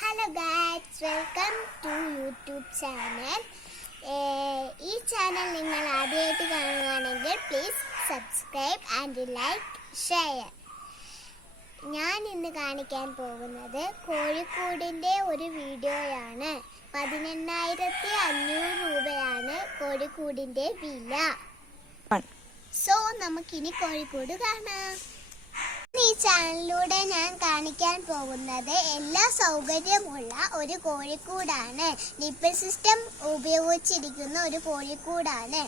Hello guys, welcome to YouTube channel. ഈ channel നിങ്ങൾ ആദ്യമായിട്ട് കാണുകയാണെങ്കിൽ please subscribe and like share. ഞാൻ ഇന്ന് കാണിക്കാൻ പോകുന്നത് കോഴിക്കോടിൻ്റെ ഒരു വീഡിയോയാണ്. 18,500 രൂപയാണ് കോഴിക്കോടിൻ്റെ വില. സോ നമുക്കിനി കോഴിക്കോട് കാണാം. ഈ ചാനലിലൂടെ ഞാൻ കാണിക്കാൻ പോകുന്നത് എല്ലാ സൗകര്യമുള്ള ഒരു കോഴിക്കൂടാണ്. നിപ്പിൾ സിസ്റ്റം ഉപയോഗിച്ചിരിക്കുന്ന ഒരു കോഴിക്കൂടാണ്.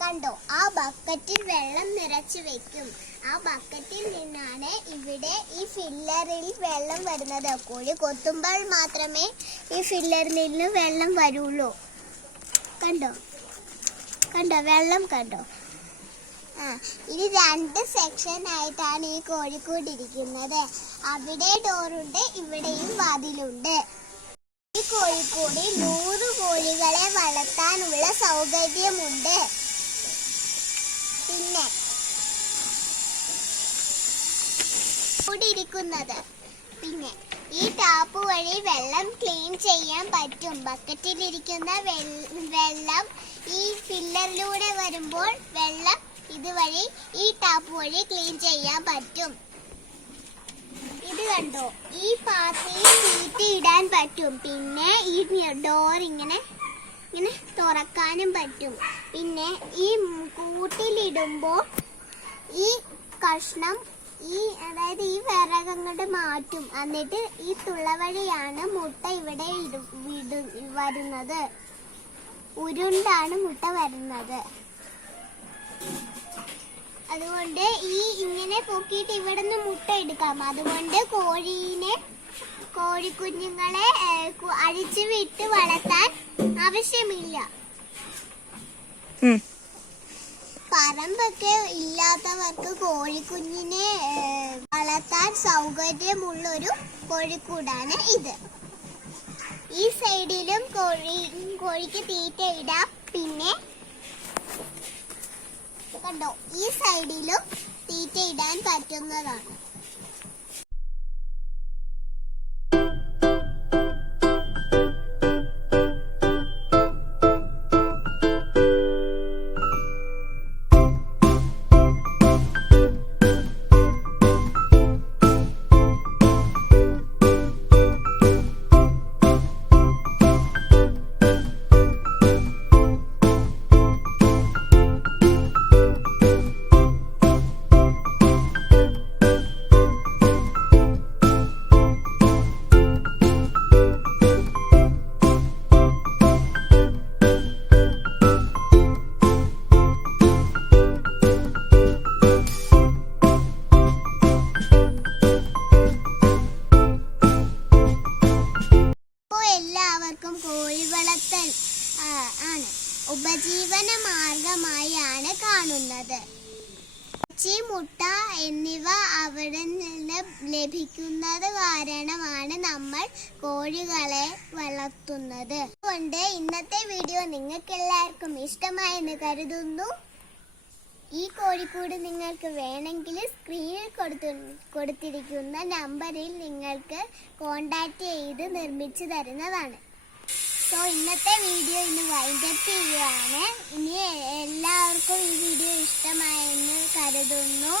കണ്ടോ, ആ ബക്കറ്റിൽ വെള്ളം നിറച്ചു വെക്കും. ആ ബക്കറ്റിൽ നിന്നാണ് ഇവിടെ ഈ ഫില്ലറിൽ വെള്ളം വരുന്നത്. കോഴി കൊത്തുമ്പോൾ മാത്രമേ ഈ ഫില്ലറിൽ നിന്ന് വെള്ളം വരുള്ളൂ. കണ്ടോ കണ്ടോ വെള്ളം കണ്ടോ. ഇത് 2 സെക്ഷൻ ആയിട്ടാണ് ഈ കോഴിക്കൂട് ഇരിക്കുന്നത്. അവിടെ ഡോറുണ്ട്, ഇവിടെയും വാതിലുണ്ട്. ഈ കോഴിക്കൂടിൽ 100 കോഴികളെ വളർത്താനുള്ള സൗകര്യമുണ്ട്. പിന്നെ ഇരിക്കുന്നത് പിന്നെ ഈ ടാപ്പ് വഴി വെള്ളം ക്ലീൻ ചെയ്യാൻ പറ്റും. ബക്കറ്റിലിരിക്കുന്ന വെള്ളം ഈ ഫില്ലറിലൂടെ വരുമ്പോൾ വെള്ളം ഇതുവഴി ഈ ടാപ്പ് വഴി ക്ലീൻ ചെയ്യാൻ പറ്റും. ഇത് കണ്ടോ, ഈ പാത്രയിൽ തീറ്റ ഇടാൻ പറ്റും. പിന്നെ ഈ ഡോർ ഇങ്ങനെ തുറക്കാനും പറ്റും. പിന്നെ ഈ കൂട്ടിലിടുമ്പോൾ ഈ കഷ്ണം അതായത് ഈ വിറകങ്ങോട്ട് മാറ്റും. എന്നിട്ട് ഈ തുള വഴിയാണ് മുട്ട ഇവിടെ വരുന്നത്. ഉരുണ്ടാണ് മുട്ട വരുന്നത്. അതുകൊണ്ട് ഇങ്ങനെ പൊക്കിയിട്ട് ഇവിടെ നിന്ന് മുട്ട എടുക്കാം. അതുകൊണ്ട് കോഴിക്കുഞ്ഞുങ്ങളെ അഴിച്ചു വിട്ട് വളർത്താൻ ആവശ്യമില്ല. പറമ്പൊക്കെ ഇല്ലാത്തവർക്ക് കോഴിക്കുഞ്ഞിനെ വളർത്താൻ സൗകര്യമുള്ളൊരു കോഴിക്കൂടാണ് ഇത്. ഈ സൈഡിലും കോഴിക്ക് തീറ്റ ഇടാം. പിന്നെ കണ്ടോ, ഈ സൈഡിലും തീറ്റ ഇടാൻ പറ്റുന്നതാണ്. കോഴി വളർത്തൽ ആണ് ഉപജീവന മാർഗമായാണ് കാണുന്നത്. ഇറച്ചി, മുട്ട എന്നിവ അവിടെ നിന്ന് ലഭിക്കുന്നത് കാരണമാണ് നമ്മൾ കോഴികളെ വളർത്തുന്നത്. അതുകൊണ്ട് ഇന്നത്തെ വീഡിയോ നിങ്ങൾക്ക് എല്ലാവർക്കും ഇഷ്ടമായെന്ന് കരുതുന്നു. ഈ കോഴിക്കൂട് നിങ്ങൾക്ക് വേണമെങ്കിൽ സ്ക്രീനിൽ കൊടുത്തിരിക്കുന്ന നമ്പറിൽ നിങ്ങൾക്ക് കോണ്ടാക്ട് ചെയ്ത് നിർമ്മിച്ചു തരുന്നതാണ്. സോ ഇന്നത്തെ വീഡിയോ ഇന്ന് വൈൻഡപ്പ് ചെയ്യുകയാണ്. ഇനി എല്ലാവർക്കും ഈ വീഡിയോ ഇഷ്ടമായെന്ന് കരുതുന്നു.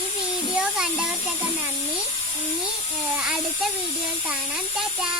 ഈ വീഡിയോ കണ്ടവർക്കൊക്കെ നന്ദി. ഇനി അടുത്ത വീഡിയോയിൽ കാണാം. ടാറ്റാ.